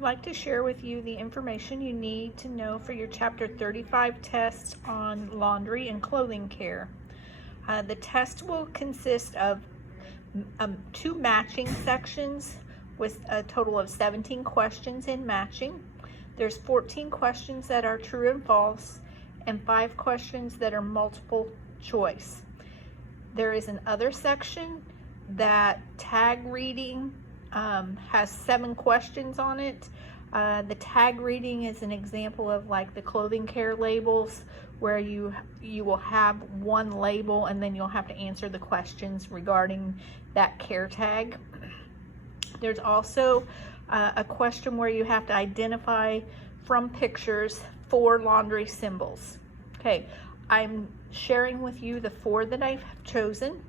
I'd like to share with you the information you need to know for your Chapter 35 test on laundry and clothing care. The test will consist of 2 matching sections with a total of 17 questions in matching. There's 14 questions that are true and false and 5 questions that are multiple choice. There is another section that tag reading has 7 questions on it. The tag reading is an example of like the clothing care labels, where you will have one label and then you'll have to answer the questions regarding that care tag. There's also a question where you have to identify from pictures 4 laundry symbols. Okay, I'm sharing with you the 4 that I've chosen.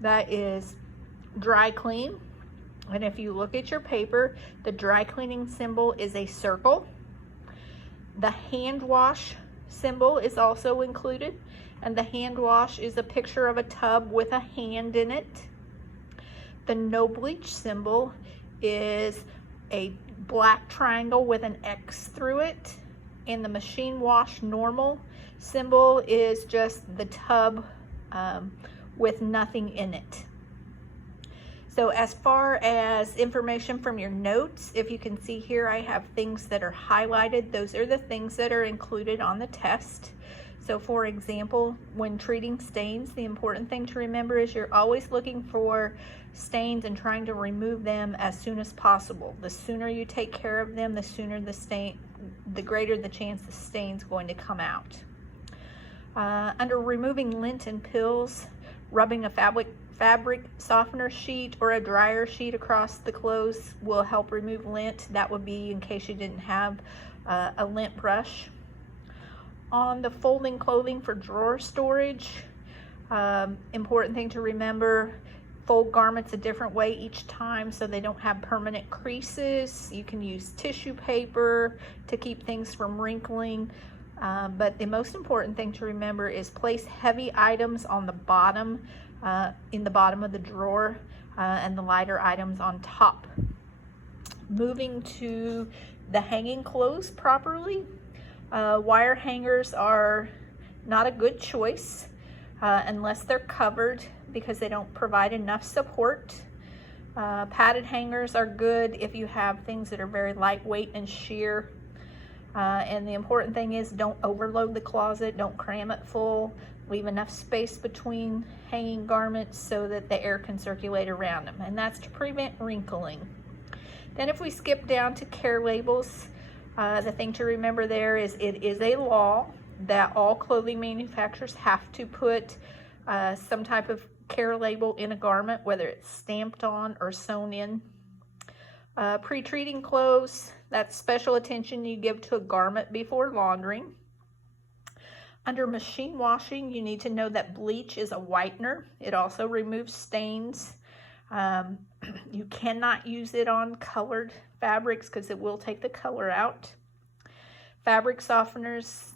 That is dry clean. And if you look at your paper, the dry cleaning symbol is a circle. The hand wash symbol is also included, and the hand wash is a picture of a tub with a hand in it. The no bleach symbol is a black triangle with an X through it, and the machine wash normal symbol is just the tub with nothing in it. So as far as information from your notes, if you can see here, I have things that are highlighted. Those are the things that are included on the test. So for example, when treating stains, the important thing to remember is you're always looking for stains and trying to remove them as soon as possible. The sooner you take care of them, the sooner the greater the chance the stain's going to come out. Under removing lint and pills, rubbing a fabric softener sheet or a dryer sheet across the clothes will help remove lint. That would be in case you didn't have a lint brush. On the folding clothing for drawer storage, important thing to remember, fold garments a different way each time so they don't have permanent creases. You can use tissue paper to keep things from wrinkling. But the most important thing to remember is place heavy items on the bottom, in the bottom of the drawer, and the lighter items on top. Moving to the hanging clothes properly, wire hangers are not a good choice unless they're covered, because they don't provide enough support. Padded hangers are good if you have things that are very lightweight and sheer. And the important thing is don't overload the closet, don't cram it full, leave enough space between hanging garments so that the air can circulate around them, and that's to prevent wrinkling. Then if we skip down to care labels, the thing to remember there is it is a law that all clothing manufacturers have to put some type of care label in a garment, whether it's stamped on or sewn in. Pre-treating clothes, that's special attention you give to a garment before laundering. Under machine washing, you need to know that bleach is a whitener. It also removes stains. You cannot use it on colored fabrics because it will take the color out. Fabric softeners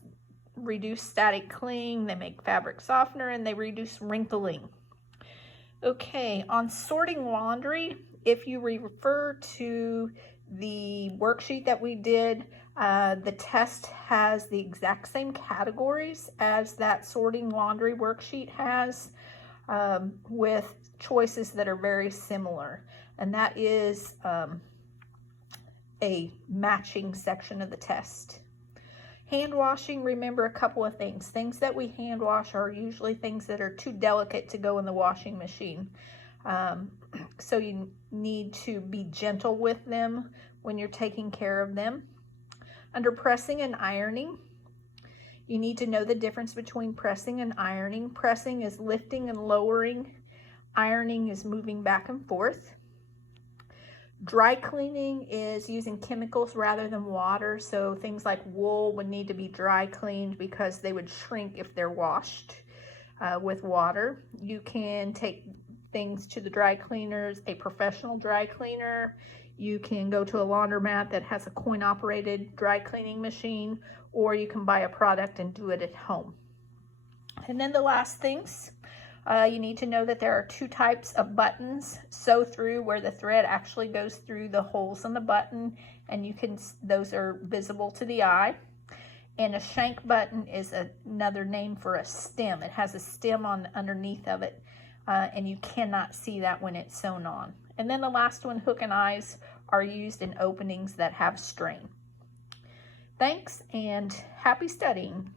reduce static cling, they make fabric softener, and they reduce wrinkling. Okay, on sorting laundry, if you refer to the worksheet that we did, the test has the exact same categories as that sorting laundry worksheet has, with choices that are very similar. And that is a matching section of the test. Hand washing, remember a couple of things. Things that we hand wash are usually things that are too delicate to go in the washing machine. So you need to be gentle with them when you're taking care of them. Under pressing and ironing, you need to know the difference between pressing and ironing. Pressing is lifting and lowering. Ironing is moving back and forth. Dry cleaning is using chemicals rather than water. So things like wool would need to be dry cleaned because they would shrink if they're washed with water. You can take things to the dry cleaners, a professional dry cleaner. You can go to a laundromat that has a coin-operated dry cleaning machine, or you can buy a product and do it at home. And then the last things, You need to know that there are 2 types of buttons: sew through, where the thread actually goes through the holes in the button, and those are visible to the eye. And a shank button is another name for a stem. It has a stem on underneath of it, and you cannot see that when it's sewn on. And then the last one, hook and eyes, are used in openings that have strain. Thanks, and happy studying.